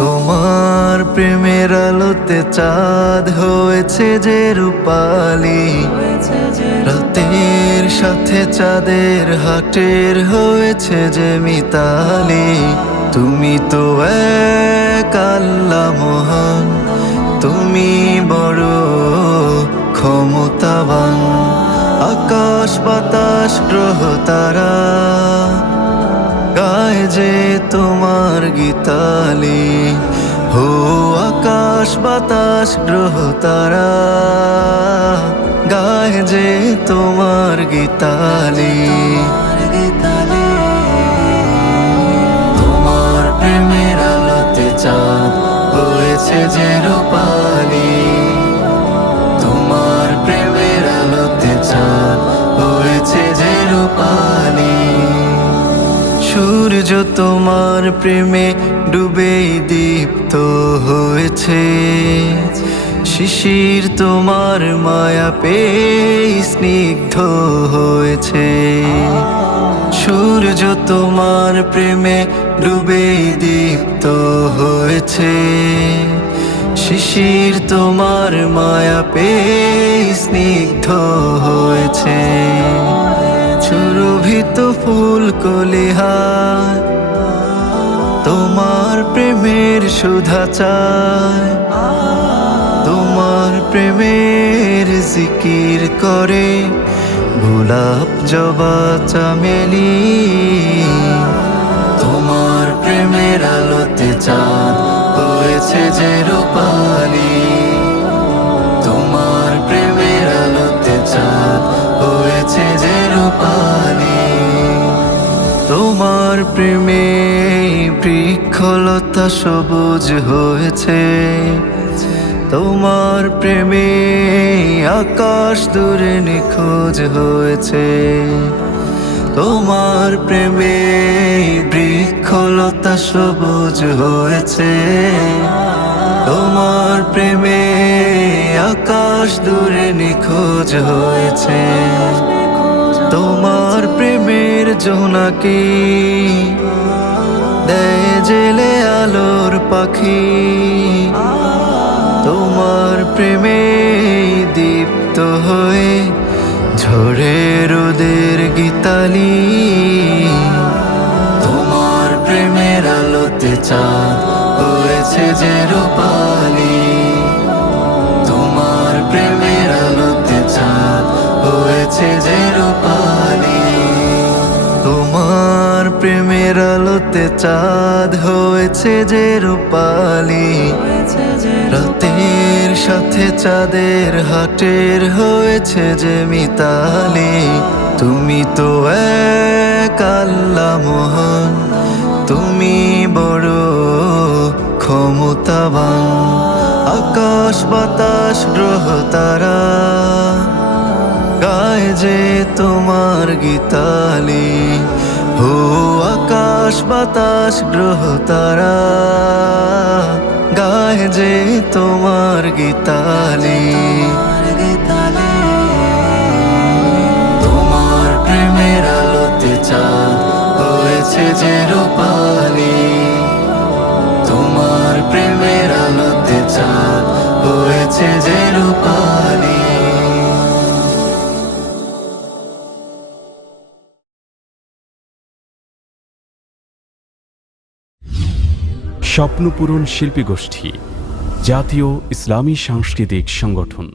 তোমার প্রেমের আলোতে চাঁদ হয়েছে যে রূপালি, রাতের সাথে চাঁদের হাটের হয়েছে যে মিতালি। তুমি তো এক আল্লাহ মহান, তুমি বড় ক্ষমতাবান। আকাশ বাতাস গ্রহ তারা গায় যে তোমার গীতালি। হো আকাশ বাতাস গ্রহ তারা গায় যে তোমার গীতালি। তোমার প্রেমের আলোতে চাঁদ হয়েছে যে রূপালি, তোমার প্রেমের আলোতে চাঁদ হয়েছে যে রূপালি। সূর্য তোমার প্রেমে ডুবে দীপ্ত হয়েছে, শিশির তোমার মায়া পেয়ে স্নিগ্ধ হয়েছে। সূর্য তোমার প্রেমে ডুবে দীপ্ত হয়েছে, শিশির তোমার মায়া পেয়ে স্নিগ্ধ হয়েছে। সুরভিত ফুল কলিহার তোমার প্রেমের সুধা চায়, তোমার প্রেমের জিকির করে গোলাপ জবা চামেলি। তোমার প্রেমের আলোতে চাঁদ হয়েছে যে রূপালি, তোমার প্রেমের আলোতে চাঁদ হয়েছে যে রূপালি। তোমার প্রেমে বৃক্ষলতা সবুজ হয়েছে, তোমার প্রেমে আকাশ দূরে নিখোঁজ হয়েছে। তোমার প্রেমে বৃক্ষলতা সবুজ হয়েছে, তোমার প্রেমে আকাশ দূরে নিখোঁজ হয়েছে। তোমার প্রেমের জোনাকি দেয় জেলে আলোর পাখি, তোমার প্রেমে দীপ্ত হয়ে ঝরে রোদের গীতালি। তোমার প্রেমের আলোতে চাঁদ হয়েছে যে রূপালি, তোমার প্রেমের আলোতে চাঁদ হয়েছে যে রূপালি। তোমার প্রেমের আলোতে চাঁদ হয়েছে যে রূপালি, রাতের সাথে চাঁদের হাটের হয়েছে যে মিতালি। তুমি তো এক আল্লাহ মহান, তুমি বড় ক্ষমতাবান। আকাশ বাতাস গ্রহ তারা গায় যে তোমার গীতালি। হো আকাশ বাতাস গ্রহ তারা গায় যে তোমার গীতালি। তোমার প্রেমের আলোতে চাঁদ হয়েছে যে রূপালি, তোমার প্রেমের আলোতে চাঁদ হয়েছে যে রূপালি। স্বপ্নপূরণ শিল্পী গোষ্ঠী জাতীয় ইসলামী সাংস্কৃতিক সংগঠন।